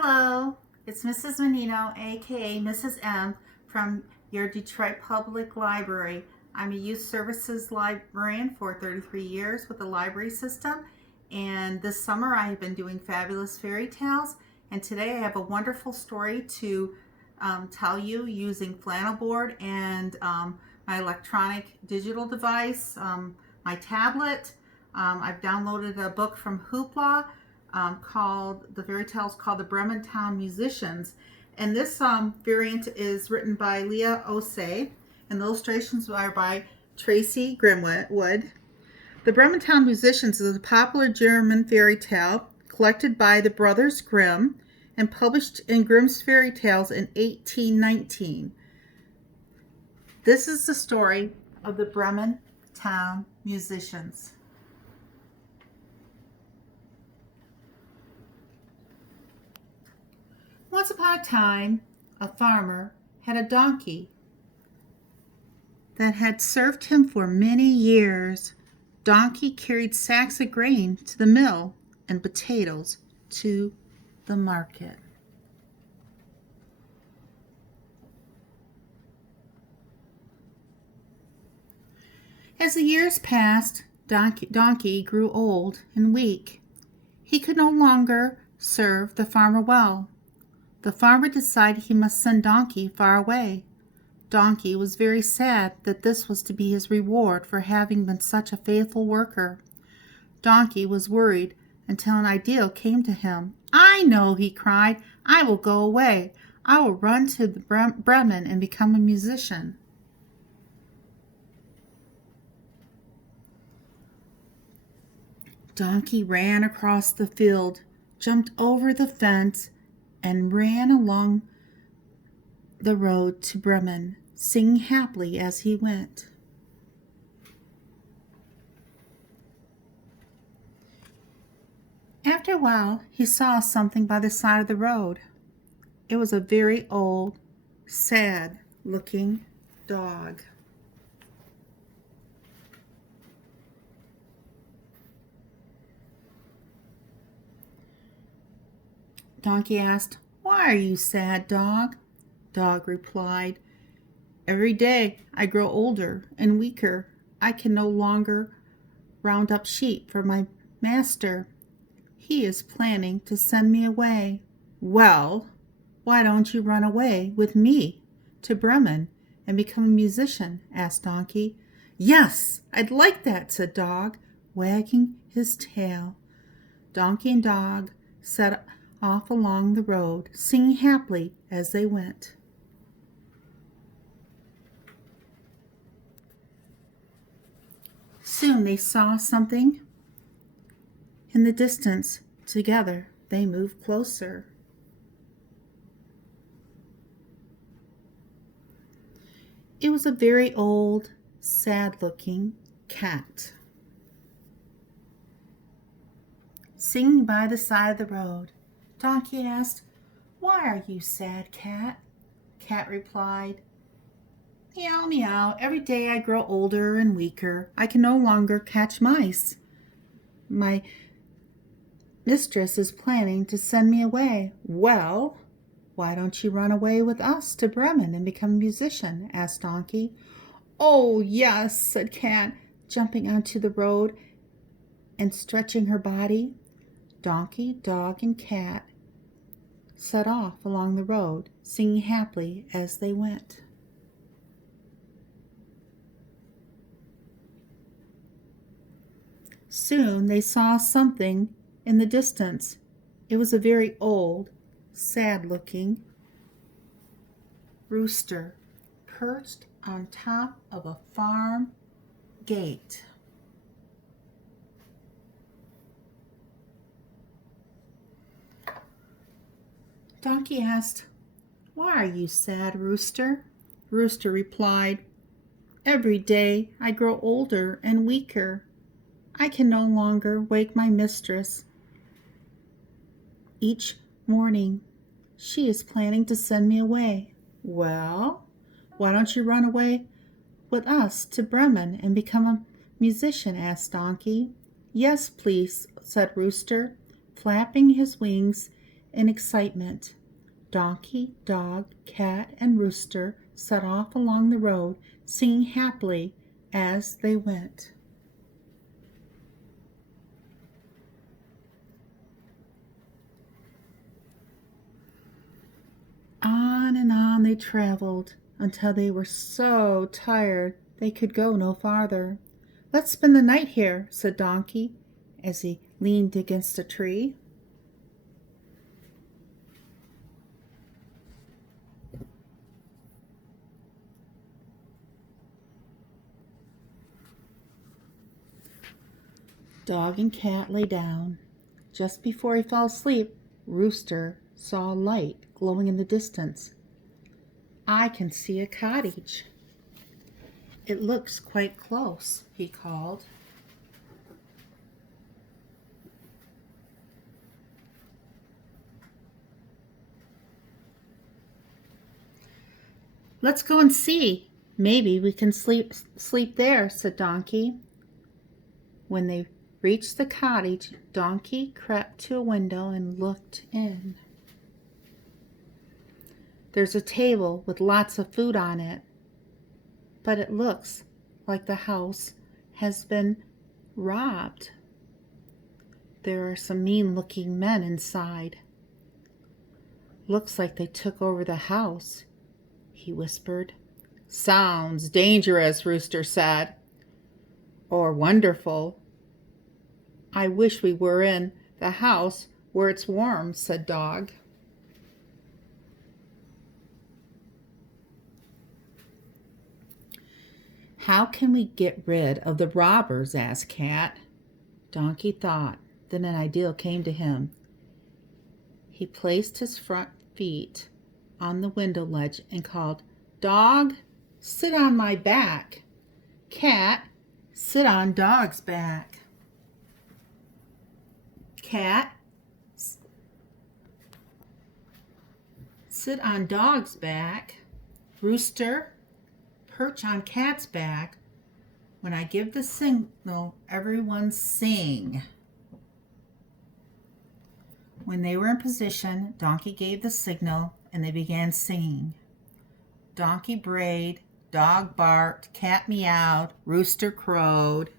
Hello, it's Mrs. Menino, aka Mrs. M, from your Detroit Public Library. I'm a youth services librarian for 33 years with the library system, and this summer I have been doing fabulous fairy tales. And today I have a wonderful story to tell you using flannel board and my electronic digital device, my tablet. I've downloaded a book from Hoopla called the fairy tale is called the Bremen Musicians, and this variant is written by Leah Osei, and the illustrations are by Tracy Grimwood. The Bremen Musicians is a popular German fairy tale collected by the Brothers Grimm and published in Grimm's Fairy Tales in 1819. This is the story of the Bremen Musicians. Once upon a time, a farmer had a donkey that had served him for many years. Donkey carried sacks of grain to the mill and potatoes to the market. As the years passed, Donkey grew old and weak. He could no longer serve the farmer well. The farmer decided he must send Donkey far away. Donkey was very sad that this was to be his reward for having been such a faithful worker. Donkey was worried until an idea came to him. "I know," he cried. "I will go away. I will run to Bremen and become a musician." Donkey ran across the field, jumped over the fence, and ran along the road to Bremen, singing happily as he went. After a while, he saw something by the side of the road. It was a very old, sad-looking dog. Donkey asked, "Why are you sad, dog?" Dog replied, "Every day I grow older and weaker. I can no longer round up sheep for my master. He is planning to send me away." "Well, why don't you run away with me to Bremen and become a musician?" asked Donkey. "Yes, I'd like that," said Dog, wagging his tail. Donkey and Dog set off along the road, singing happily as they went. Soon they saw something in the distance. Together they moved closer. It was a very old, sad-looking cat, singing by the side of the road. Donkey asked, "Why are you sad, Cat?" Cat replied, "Meow, meow. Every day I grow older and weaker. I can no longer catch mice. My mistress is planning to send me away." "Well, why don't you run away with us to Bremen and become a musician?" asked Donkey. "Oh, yes," said Cat, jumping onto the road and stretching her body. Donkey, Dog, and Cat set off along the road, singing happily as they went. Soon they saw something in the distance. It was a very old, sad-looking rooster perched on top of a farm gate. Donkey asked, "Why are you sad, Rooster?" Rooster replied, "Every day I grow older and weaker. I can no longer wake my mistress each morning. She is planning to send me away." "Well, why don't you run away with us to Bremen and become a musician?" asked Donkey. "Yes, please," said Rooster, flapping his wings in excitement. Donkey, dog, cat, and rooster set off along the road, singing happily as they went. On and on they traveled until they were so tired they could go no farther. "Let's spend the night here," said Donkey as he leaned against a tree. Dog and cat lay down. Just before he fell asleep, Rooster saw a light glowing in the distance. "I can see a cottage. It looks quite close," he called. "Let's go and see. Maybe we can sleep there," said Donkey. When they reached the cottage, Donkey crept to a window and looked in. There's a table with lots of food on it, but it looks like the house has been robbed. There are some mean-looking men inside. "Looks like they took over the house," he whispered. "Sounds dangerous," Rooster said. "Or wonderful. I wish we were in the house where it's warm," said Dog. "How can we get rid of the robbers?" asked Cat. Donkey thought. Then an idea came to him. He placed his front feet on the window ledge and called, "Dog, sit on my back. Cat, sit on Dog's back. Cat, sit on Dog's back. Rooster, perch on Cat's back. When I give the signal, everyone sing." When they were in position, Donkey gave the signal and they began singing. Donkey brayed, Dog barked, Cat meowed, Rooster crowed.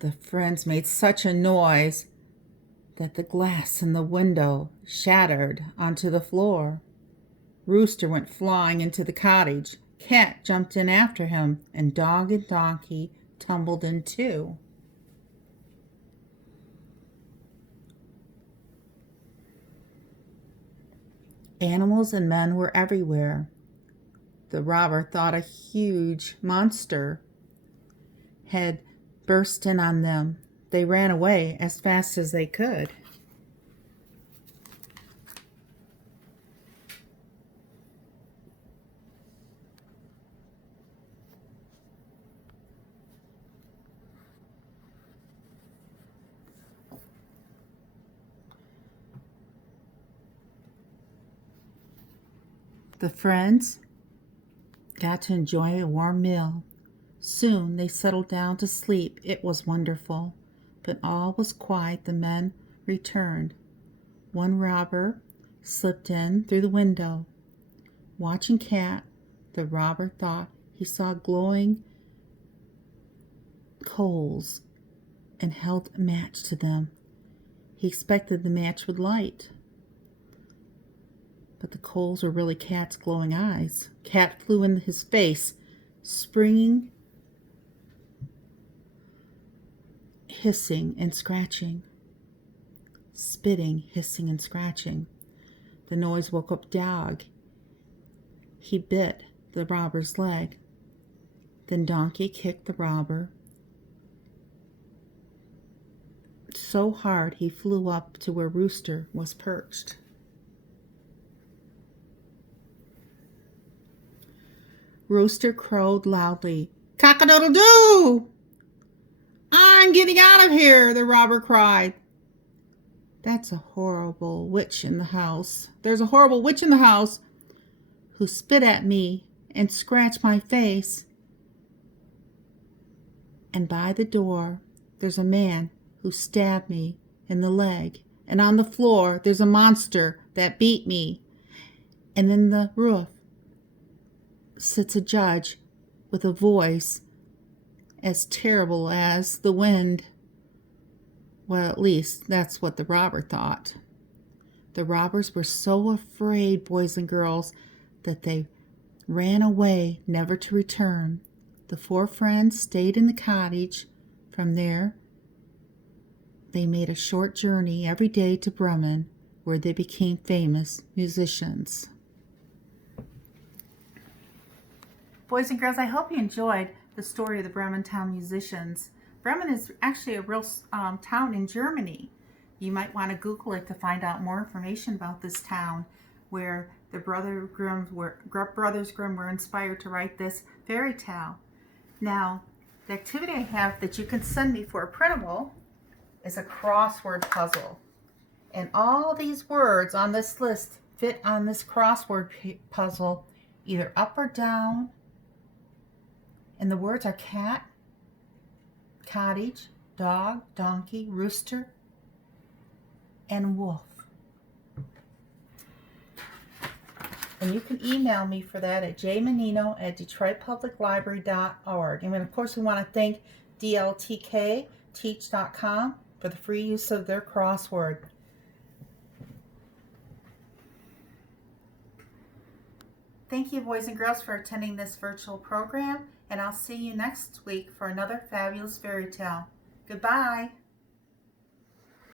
The friends made such a noise that the glass in the window shattered onto the floor. Rooster went flying into the cottage. Cat jumped in after him, and Dog and Donkey tumbled in too. Animals and men were everywhere. The robber thought a huge monster had burst in on them. They ran away as fast as they could. The friends got to enjoy a warm meal. Soon they settled down to sleep. It was wonderful. But all was quiet. The men returned. One robber slipped in through the window. Watching Cat, the robber thought he saw glowing coals and held a match to them. He expected the match would light, but the coals were really Cat's glowing eyes. Cat flew in his face, springing, hissing and scratching, spitting, hissing and scratching. The noise woke up Dog. He bit the robber's leg. Then Donkey kicked the robber so hard he flew up to where Rooster was perched. Rooster crowed loudly. "Cock-a-doodle-doo! I'm getting out of here," the robber cried. There's a horrible witch in the house who spit at me and scratched my face. And by the door, there's a man who stabbed me in the leg. And on the floor, there's a monster that beat me. And in the roof sits a judge with a voice as terrible as the wind. Well, at least that's what the robber thought. The robbers were so afraid, boys and girls, that they ran away, never to return. The 4 friends stayed in the cottage. From there, they made a short journey every day to Bremen, where they became famous musicians. Boys and girls, I hope you enjoyed the story of the Bremen town musicians. Bremen is actually a real town in Germany. You might want to Google it to find out more information about this town, where the Brothers Grimm were inspired to write this fairy tale. Now, the activity I have that you can send me for a printable is a crossword puzzle. And all these words on this list fit on this crossword puzzle, either up or down. And the words are cat, cottage, dog, donkey, rooster, and wolf. And you can email me for that at jmenino@detroitpubliclibrary.org. And of course, we want to thank dltkteach.com for the free use of their crossword. Thank you, boys and girls, for attending this virtual program, and I'll see you next week for another fabulous fairy tale. Goodbye.